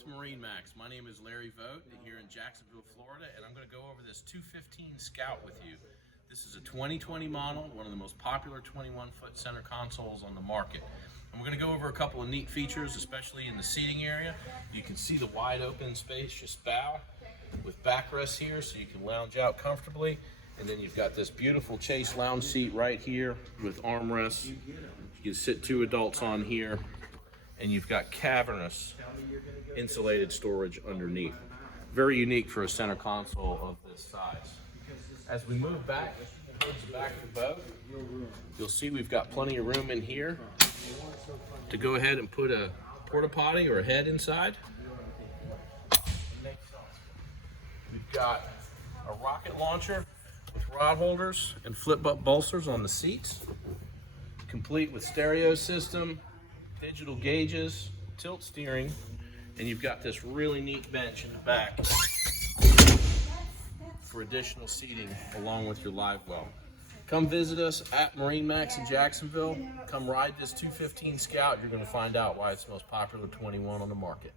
to MarineMax. My name is Larry Vogt here in Jacksonville, Florida, and I'm going to go over this 215 Scout with you. This is a 2020 model, one of the most popular 21-foot center consoles on the market. And we're going to go over a couple of neat features, especially in the seating area. You can see the wide open, spacious bow with backrests here so you can lounge out comfortably. And then you've got this beautiful Chase lounge seat right here with armrests. You can sit 2 adults on here. And you've got cavernous insulated storage underneath. Very unique for a center console of this size. As we move back towards the back of the boat, you'll see we've got plenty of room in here to go ahead and put a porta potty or a head inside. We've got a rocket launcher with rod holders and flip up bolsters on the seats, complete with stereo system, digital gauges, tilt steering, and you've got this really neat bench in the back for additional seating along with your live well. Come visit us at MarineMax in Jacksonville. Come ride this 215 Scout. You're going to find out why it's the most popular 21 on the market.